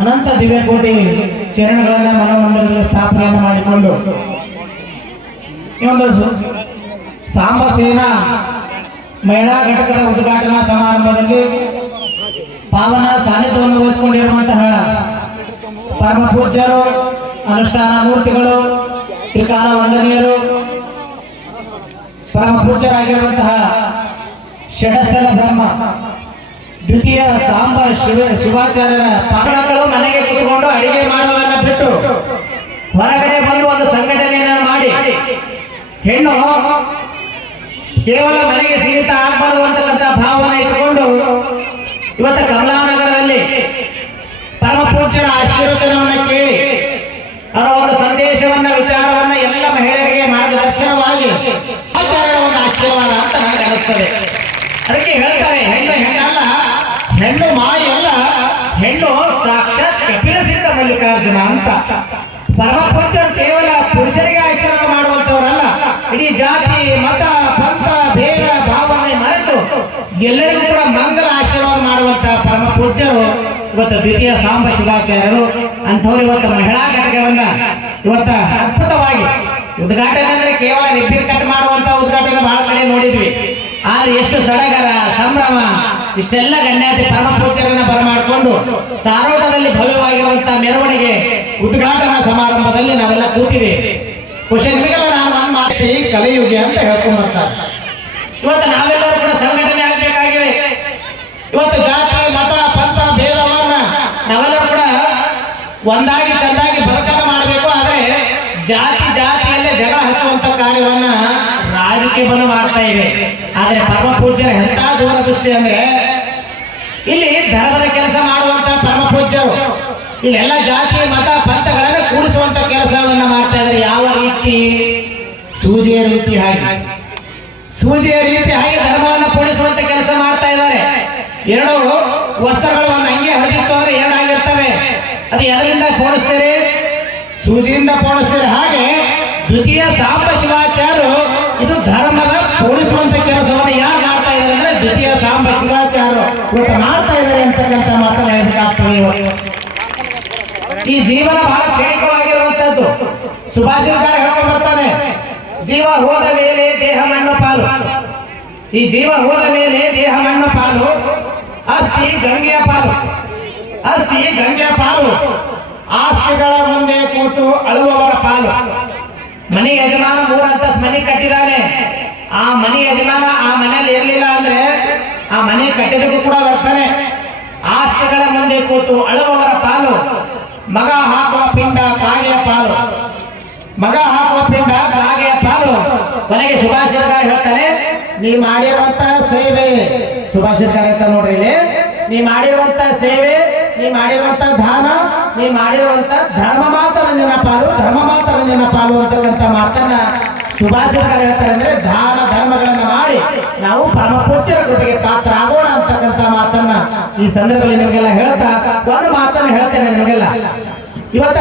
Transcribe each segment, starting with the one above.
ಅನಂತ ದಿವ್ಯಕೋಟಿ ಚರಣಗಳನ್ನ ಮನೋಮಂದಿರದಲ್ಲಿ ಸ್ಥಾಪನೆಯನ್ನು ಮಾಡಿಕೊಂಡು ಈ ಒಂದು ಸಾಂಬ ಸೇನಾ ಮಹಿಳಾ ಘಟಕದ ಉದ್ಘಾಟನಾ ಸಮಾರಂಭದಲ್ಲಿ ಪಾವನ ಸಾನ್ನಿಧ್ಯವನ್ನು ವಹಿಸಿಕೊಂಡಿರುವಂತಹ ಪರಮ ಪೂಜ್ಯರು, ಅನುಷ್ಠಾನ ಮೂರ್ತಿಗಳು, ತ್ರಿಕಾಲ ವಂದನೀಯರು, ಪರಮ ಪೂಜ್ಯರಾಗಿರುವಂತಹ ಷಡಸ್ಥಲ ಬ್ರಹ್ಮ ದ್ವಿತೀಯ ಸಾಂಬಾರ್ ಶಿವ ಶಿವಾಚಾರ್ಯರ ಪಾಠಗಳು ಮನೆಗೆ ಕೂತ್ಕೊಂಡು ಅಡಿಗೆ ಮಾಡುವನ್ನ ಬಿಟ್ಟು ಹೊರಗಡೆ ಬಂದು ಒಂದು ಸಂಘಟನೆಯನ್ನ ಮಾಡಿ. ಹೆಣ್ಣು ಕೇವಲ ಮನೆಗೆ ಸೀಮಿತ ಆಗಬಾರದು ಅಂತಕ್ಕಂಥ ಭಾವನೆ ಇಟ್ಟುಕೊಂಡು ಇವತ್ತು ಕಮಲಾನಗರದಲ್ಲಿ ಮಲ್ಲಿಕಾರ್ಜುನ ಅಂತ. ಪರಮ ಪೂಜ್ಯರು ಕೇವಲ ಪುರುಷರಿಗೆ ಆಚರಣೆ ಮಾಡುವಂತವರಲ್ಲ ಇಡೀ ಜಾತಿ, ಮತ, ಪಂಥ, ಭೇದ, ಭಾವನೆ ಮರೆತು ಎಲ್ಲರಿಗೂ ಕೂಡ ಮಂಗಲ ಆಶೀರ್ವಾದ ಮಾಡುವಂತ ಪರಮ ಪೂಜ್ಯರು ಇವತ್ತು ದ್ವಿತೀಯ ಸಾಂಬ ಶಿವಾಚಾರ್ಯರು. ಅಂಥವ್ರು ಇವತ್ತು ಮಹಿಳಾ ಘಟಕವನ್ನ ಇವತ್ತ ಅದ್ಭುತವಾಗಿ ಉದ್ಘಾಟನೆ ಅಂದ್ರೆ ಕೇವಲ ರಿಬ್ಬನ್ ಕಟ್ ಮಾಡುವಂತ ಉದ್ಘಾಟನೆ ಬಹಳ ಕಡೆ ನೋಡಿದ್ವಿ. ಆದ್ರೆ ಎಷ್ಟು ಸಡಗರ, ಸಂಭ್ರಮ, ಇಷ್ಟೆಲ್ಲ ಗಣ್ಯಾತಿ ಪರಮ ಪೂಜ್ಯರನ್ನ ಬರಮಾಡಿಕೊಂಡು ಸಾರೋಟದಲ್ಲಿ ಭವ್ಯವಾಗಿರುವಂತಹ ಮೆರವಣಿಗೆ ಉದ್ಘಾಟನಾ ಸಮಾರಂಭದಲ್ಲಿ ನಾವೆಲ್ಲ ಕೂತಿವಿ ಕುಶನಿಗೆಲ್ಲ ನಾನು ಮಾತಿ ಕಲಿಯುಗಿ ಅಂತ ಹೇಳ್ಕೊಂಡ್ಬರ್ತಾರೆ ಇವತ್ತು ನಾವೆಲ್ಲರೂ ಕೂಡ ಸಂಘಟನೆ ಆಗಬೇಕಾಗಿದೆ. ಇವತ್ತು ಜಾತಿ, ಮತ, ಪಂಥ, ಭೇದವನ್ನ ನಾವೆಲ್ಲರೂ ಕೂಡ ಒಂದಾಗಿ ಚಂದಾಗಿ ಬದುಕನ್ನು ಮಾಡಬೇಕು. ಆದ್ರೆ ಜಾತಿ ಜಾತಿಯಲ್ಲೇ ಜಗಳ ಹಚ್ಚುವಂತ ಕಾರ್ಯವನ್ನ ರಾಜಕೀಯ ಬಂದು ಮಾಡ್ತಾ ಇದೆ. ಆದ್ರೆ ಪರಮ ಪೂಜ್ಯರ ಎಂತ ದೂರದೃಷ್ಟಿ ಅಂದ್ರೆ ಇಲ್ಲಿ ಧರ್ಮದ ಕೆಲಸ ಮಾಡುವಂತ ಪರಮ ಪೂಜ್ಯರು ಇಲ್ಲೆಲ್ಲ ಜಾತಿ, ಮತ, ಪಂಥಗಳನ್ನು ಕೂಡಿಸುವಂತ ಕೆಲಸವನ್ನ ಮಾಡ್ತಾ ಇದ್ದಾರೆ. ಯಾವ ರೀತಿ? ಸೂಜಿಯ ರೀತಿ ಹಾಗೆ. ಸೂಜಿಯ ರೀತಿ ಹಾಗೆ ಧರ್ಮವನ್ನು ಪೂಡಿಸುವಂತ ಕೆಲಸ ಮಾಡ್ತಾ ಇದ್ದಾರೆ. ಎರಡು ವಸ್ತ್ರಗಳು ಒಂದು ಅಂಗಿ ಹೊಡೆದಿತ್ತು ಏನಾಗಿರ್ತವೆ? ಅದು ಎದರಿಂದ ಪೋಣಿಸ್ತೀರಿ? ಸೂಜಿಯಿಂದ ಪೋಣಿಸ್ತೀರಿ. ಹಾಗೆ ದ್ವಿತೀಯ ಸಾಂಬ ಶಿವಾಚಾರ್ಯರು ಇದು ಧರ್ಮದ ಪೋಣಿಸುವಂತ ಕೆಲಸವನ್ನು ಯಾರು ಮಾಡ್ತಾ ಇದ್ದಾರೆ ಅಂದ್ರೆ ದ್ವಿತೀಯ ಸಾಂಬ ಶಿವಾಚಾರ್ಯರು ಇವತ್ತು ಮಾಡ್ತಾ ಇದ್ದಾರೆ ಅಂತಕ್ಕಂಥ ಮಾತನ್ನು ಹೇಳ್ಬೇಕಾಗ್ತದೆ ಇವತ್ತು ಈ ಜೀವನ ಬಹಳ ಕ್ಷಣಿಕವಾಗಿರುವಂತದ್ದು ಸುಭಾಷಿತಕಾರ ಹೇಳ್ಕೊಂಡು ಬರ್ತಾನೆ, ಜೀವ ಹೋದ ಮೇಲೆ ದೇಹ ಮಣ್ಣು ಪಾಲು. ಈ ಜೀವ ಹೋದ ಮೇಲೆ ದೇಹ ಮಣ್ಣು ಪಾಲು, ಅಸ್ಥಿ ಗಂಗೆಯ ಪಾಲು. ಅಸ್ಥಿ ಗಂಗೆಯ ಪಾಲು, ಆಸ್ತಿಗಳ ಮುಂದೆ ಕೂತು ಅಳುವವರ ಪಾಲು. ಮನೆ ಯಜಮಾನ ಮೂರು ಅಂತ ಮನೆ ಕಟ್ಟಿದಾನೆ. ಆ ಮನೆ ಯಜಮಾನ ಆ ಮನೆಯಲ್ಲಿ ಇರಲಿಲ್ಲ ಅಂದ್ರೆ ಆ ಮನೆ ಕಟ್ಟಿದಕ್ಕೂ ಕೂಡ ಬರ್ತಾನೆ. ಆಸ್ತಿಗಳ ಮುಂದೆ ಕೂತು ಅಳುವವರ ಪಾಲು. ಮಗ ಹಾಕುವ ಪಿಂಡ ಕಾಗೆಯ ಪಾಲು. ಮಗ ಹಾಕುವ ಪಿಂಡ ಕಾಗೆಯ ಪಾಲು. ಕೊನೆಗೆ ಸುಭಾಷಿತ ಹೇಳ್ತಾರೆ, ನೀ ಮಾಡಿರುವಂತ ಸೇವೆ ಸುಭಾಷಿತಗಾರ ಅಂತ ನೋಡ್ರಿ ಇಲ್ಲಿ. ನೀ ಮಾಡಿರುವಂತ ಸೇವೆ, ನೀ ಮಾಡಿರುವಂತ ದಾನ, ನೀ ಮಾಡಿರುವಂತ ಧರ್ಮ ಮಾತ್ರ ನಿನ್ನ ಪಾಲು, ಧರ್ಮ ಮಾತ್ರ ನಿನ್ನ ಪಾಲು ಅಂತಕ್ಕಂಥ ಮಾತನ್ನ ಸುಭಾಷಿತಗಾರ ಹೇಳ್ತಾರೆ ಅಂದ್ರೆ ದಾನ ಧರ್ಮಗಳನ್ನ ಮಾಡಿ ನಾವು ಪರಮ ಪೂಜ್ಯರ ಕೃಪೆಗೆ ಪಾತ್ರ ಆಗೋಣ ಅಂತಕ್ಕಂಥ ಮಾತನ್ನ ಈ ಸಂದರ್ಭದಲ್ಲಿ ನಿಮಗೆಲ್ಲ ಹೇಳ್ತಾ, ಒಂದು ಮಾತನ್ನ ಹೇಳ್ತೇನೆ ನಿಮಗೆಲ್ಲ. ಇವತ್ತ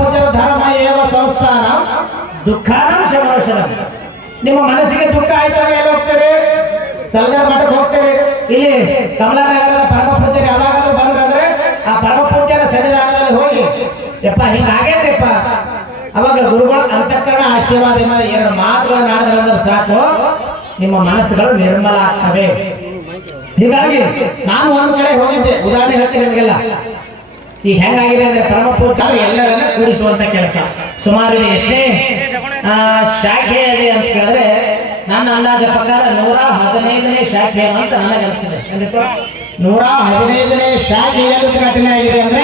ಪೂಜ್ಯರ ಧರ್ಮ ಏವ ಸಂಸ್ಥಾನ? ದುಃಖಾನಂ ನಿಮ್ಮ ಮನಸ್ಸಿಗೆ ದುಃಖ ಆಯ್ತು ಅಂದ್ರೆ ಎಲ್ಲಿ ಹೋಗ್ತೀರಿ ಸಲ್ಗರ್ ಮಠಕ್ಕೆ ಹೋಗ್ತೇವೆ. ಇಲ್ಲಿ ಕಮಲಾನಗರದ ಪರಮ ಪೂಜ್ಯರು ಯಾವಾಗಲೂ ಬಂದ್ರಂದ್ರೆ ಆ ಪರಮ ಪೂಜ್ಯರ ಸನ್ನಿಧಾನದಲ್ಲಿ ಹೋಗಿ, ಯಪ್ಪ, ಹಿಂಗಾಗೇನ್ರಿಪ್ಪ? ಅವಾಗ ಗುರುಗಳು ಅಂತಃಕರಣ ಆಶೀರ್ವಾದ ಎರಡು ಮಾತುಗಳನ್ನ ಆಡಿದ್ರಂದ್ರೆ ಸಾಕು. ನಿಮ್ಮ ಮನಸ್ಸುಗಳು ನಿರ್ಮಲ ಆಗ್ತವೆ ಹೀಗಾಗಿ ನಾನು ಒಂದು ಕಡೆ ಹೋಗಿದ್ದೆ. ಉದಾಹರಣೆ ಹೇಳ್ತೀನಿ ನಿಮಗೆಲ್ಲ. ಈಗ ಹೆಂಗಾಗಿದೆ ಅಂದ್ರೆ ಪರಮ ಪೂಜ್ಯ ಎಲ್ಲರನ್ನ ಕೂಡಿಸುವಂತ ಕೆಲಸ. ಸುಮಾರು ಇದೆ ಎಷ್ಟೇ? ಶಾಖೆ ಇದೆ ಅಂತ ಕೇಳಿದ್ರೆ ನನ್ನ ಅಂದಾಜ ಪ್ರಕಾರ ನೂರ ಹದಿನೈದನೇ ಶಾಖೆ ಅಂತ ನನಗೆ ಅನಿಸ್ತದೆ ನೂರ ಹದಿನೈದನೇ ಶಾಖೆ ಏನು ಉದ್ಘಾಟನೆ ಆಗಿದೆ ಅಂದ್ರೆ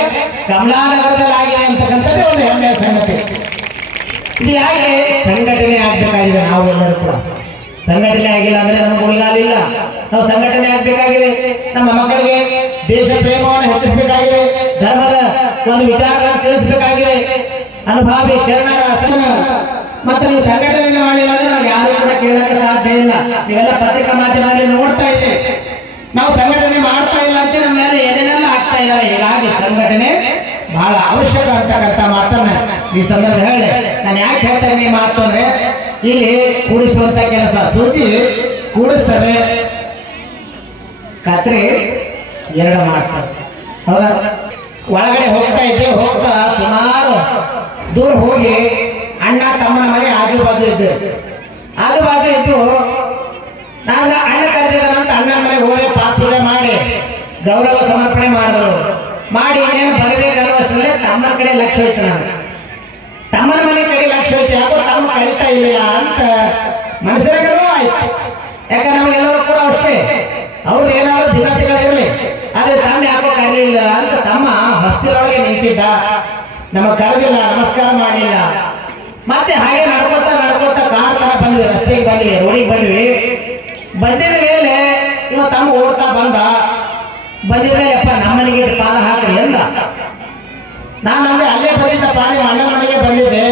ಕಮಲಾನಗರದಲ್ಲಿ ಆಗಿದೆ ಅಂತಕ್ಕಂಥದ್ದೇ ಒಂದು ಹೆಮ್ಮೆಯ ಸಂಗತಿ. ಇದು ಯಾಕೆ ಸಂಘಟನೆ ಆಗ್ಬೇಕಾಗಿದೆ ನಾವು ಎಲ್ಲರೂ ಕೂಡ? ಸಂಘಟನೆ ಆಗಿಲ್ಲ ಅಂದ್ರೆ ನಮ್ಗೆ ಉಳಿಗಾಲಿಲ್ಲ ನಾವು ಸಂಘಟನೆ ಆಗ್ಬೇಕಾಗಿದೆ. ನಮ್ಮ ಮಕ್ಕಳಿಗೆ ದೇಶ ಪ್ರೇಮವನ್ನು ಹೆಚ್ಚಿಸಬೇಕಾಗಿದೆ. ಧರ್ಮದ ಒಂದು ವಿಚಾರಗಳನ್ನು ತಿಳಿಸಬೇಕಾಗಿದೆ. ಅನುಭಾವಿ ಶರಣರ ಸಂಘ ಮತ್ತೆ ನೀವು ಸಂಘಟನೆ ಮಾಡಿಲ್ಲ ಅಂದ್ರೆ ನಾವು ಯಾರು ಕೂಡ ಕೇಳಕ್ಕೆ ಸಾಧ್ಯ ಇಲ್ಲ. ನೀವೆಲ್ಲ ಪತ್ರಿಕಾ ಮಾಧ್ಯಮದಲ್ಲಿ ನೋಡ್ತಾ ಇದ್ದೆ. ನಾವು ಸಂಘಟನೆ ಮಾಡ್ತಾ ಇಲ್ಲ ಅಂತ ನಮ್ಮ ಮೇಲೆ ಏನೇನೆಲ್ಲ ಆಗ್ತಾ ಇದ್ದಾರೆ ಹೀಗಾಗಿ ಸಂಘಟನೆ ಬಹಳ ಅವಶ್ಯಕ ಅಂತಕ್ಕಂಥ ಮಾತನ್ನ ಈ ಸಂದರ್ಭ ಹೇಳಿ ನಾನು ಯಾಕೆ ಹೇಳ್ತಾ ಇದ್ದೀನಿ ಮಾತು ಅಂದ್ರೆ, ಇಲ್ಲಿ ಕೂಡಿಸುವಂತ ಕೆಲಸ ಸೂಚಿ ಕೂಡಿಸ್ತದೆ. ಕತ್ರಿ ಎರಡು ಮಾಡ್ತಾರೆ. ಹೌದಾ? ಒಳಗಡೆ ಹೋಗ್ತಾ ಇದ್ದೆ, ಹೋಗ್ತಾ ಸುಮಾರು ದೂರ ಹೋಗಿ ಅಣ್ಣ ತಮ್ಮನ ಮನೆ ಆಜು ಬಾಜು ಇದ್ದು. ಆಜು ಬಾಜು ಇದ್ದು ನಾನು ಅಣ್ಣ ಕರೆದಿದ್ದಾನಂತ ಅಣ್ಣನ ಮನೆಗೆ ಹೋಗಿ ಪಾಪ ಪೂಜೆ ಮಾಡಿ, ಗೌರವ ಸಮರ್ಪಣೆ ಮಾಡಿದ್ರು. ಮಾಡಿ ಇನ್ನೇನು ಬರಬೇಕಲ್ವಷ್ಟರಲ್ಲೇ ತಮ್ಮನ ಕಡೆ ಲಕ್ಷ ಹೋಯ್ತು ನಾನು ತಮ್ಮನ ಮನೆ ಕಡೆ ಲಕ್ಷ ಹೋಯ್ತು, ಯಾಕೋ ತಮ್ಮ ಕಲಿತಾ ಇಲ್ಲ ಅಂತ ಮನಸ್ಸಿನಾಗಲೂ ಅವ್ರು ಏನಾದ್ರು ಭಿನ್ನತೆಗಳಿರಲಿ ಆದ್ರೆ ತಮ್ಮ ಯಾಕೋ ಕರೀಲಿಲ್ಲ ಅಂತ ತಮ್ಮ ಹೊಸ್ತಿರೊಳಗೆ ನಿಂತಿದ್ದ. ನಮಗ್ ಕರೆದಿಲ್ಲ, ನಮಸ್ಕಾರ ಮಾಡಲಿಲ್ಲ ಮತ್ತೆ ಹಾಗೆ ನಡ್ಕೋತಾ ನಡ್ಕೋತಾ ಕಾರ್ ತರ ಬಂದ್ವಿ, ರಸ್ತೆಗೆ ಬಂದ್ವಿ, ರೋಡಿಗೆ ಬಂದ್ವಿ. ಬಂದಿದ ಮೇಲೆ ಇವ ತಮ್ಮ ಓಡ್ತಾ ಬಂದ. ಬಂದಿದ ಮೇಲೆ ಅಪ್ಪ ನಮ್ಮನಿಗೆ ಪಾದ ಹಾಕ್ರಿ ಎಂದ. ನಾನು ಅಂದ್ರೆ ಅಲ್ಲೇ ಬಂದಿದ್ದಪ್ಪ ನಿಮ್ಮ ಅಣ್ಣನ ಮನೆಗೆ ಬಂದಿದ್ದೆ.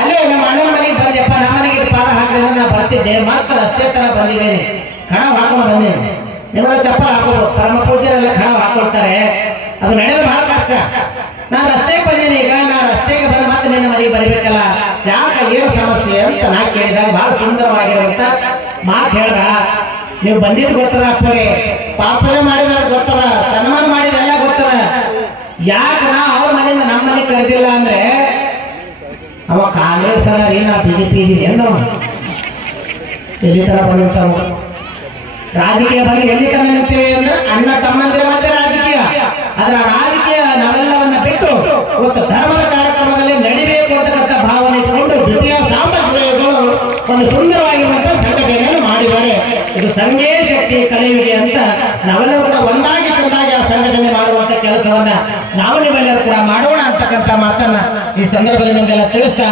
ಅಲ್ಲೇ ನಮ್ಮ ಅಣ್ಣನ ಮನೆಗೆ ಬಂದೆಪ್ಪ ನಮ್ಮ ಮನೆಗೆ ಇಟ್ಟು ಪಾದ ಅಂದ್ರೆ ನಾನು ಬರ್ತಿದ್ದೆ. ಮಾತ್ರ ರಸ್ತೆ ತರ ಬಂದಿದ್ದೇನೆ. ಕಣವ್ ಹಾಕೊಂಡು ಬಂದೇನೆ ನಿಮ್ಮನ್ನ ಚಪ್ಪಲ್ ಹಾಕೋದು ಪರಮ ಪೂಜೆಯಲ್ಲಿ ಹಣ ಹಾಕೊಳ್ತಾರೆ. ಅದು ನಡೆಯೋದು ಬಹಳ ಕಷ್ಟ. ನಾನು ರಸ್ತೆಗೆ ಬಂದೇನೆ ಈಗ. ನಾನು ರಸ್ತೆಗೆ ಬಂದ ಮತ್ತೆ ನಿನ್ನ ಮನೆಗೆ ಬರಬೇಕಲ್ಲ. ಯಾಕೆ ಏನು ಸಮಸ್ಯೆ ಅಂತ ನಾ ಕೇಳಿದಾಗ ಬಹಳ ಸುಂದರವಾಗಿರುವಂತ ಮಾತು ಹೇಳ್ದ. ನೀವು ಬಂದಿದ್ದು ಗೊತ್ತದ ಅಪ್ಪರೇ? ಪಾಪನೆ ಮಾಡಿದ ಗೊತ್ತದ. ಸನ್ಮಾನ ಮಾಡಿದೆಲ್ಲ ಗೊತ್ತದ. ಯಾಕೆ ನಾ ಅವ್ರ ಮನೆಯಿಂದ ನಮ್ಮ ಮನೆ ಕರೆದಿಲ್ಲ ಅಂದ್ರೆ? ಅವ ಕಾಂಗ್ರೆಸ್ ಅಲ್ಲ ರೀ ನಾ ಬಿಜೆಪಿ ಇದೀನಿ ಎಲ್ಲಿ ತರ ರಾಜಕೀಯ ಬಗ್ಗೆ ಎಲ್ಲಿ ತನ ನಿಲ್ತೇವೆ ಅಂದ್ರೆ ಅಣ್ಣ ತಮ್ಮಂದಿರ ಮತ್ತೆ ರಾಜಕೀಯ. ಅದರ ರಾಜಕೀಯ ನಾವೆಲ್ಲವನ್ನ ಬಿಟ್ಟು ಒಂದು ಧರ್ಮದ ಕಾರ್ಯಕ್ರಮದಲ್ಲಿ ನಡಿಬೇಕು ಅಂತಕ್ಕಂಥ ಭಾವನೆ ಇಟ್ಟುಕೊಂಡು ದ್ವಿತೀಯ ಸಾಮ್ರಾಜ್ಯಗಳು ಒಂದು ಸುಂದರವಾಗಿರುವಂತಹ ಸಂಘಟನೆಯನ್ನು ಮಾಡಿದ್ದಾರೆ. ಇದು ಸಂಘೇ ಶಕ್ತಿ ಕಲೆಯಿದೆ ಅಂತ ನಾವೆಲ್ಲರೂ ಒಂದಾಗಿ ಚಂದಾಗಿ ಆ ಸಂಘಟನೆ ಮಾಡುವಂತ ಕೆಲಸವನ್ನ ನಾವು ನೀವೆಲ್ಲರೂ ಕೂಡ ಮಾಡೋಣ ಅಂತಕ್ಕಂಥ ಮಾತನ್ನ ಈ ಸಂದರ್ಭದಲ್ಲಿ ನಮಗೆಲ್ಲ ತಿಳಿಸ್ತಾ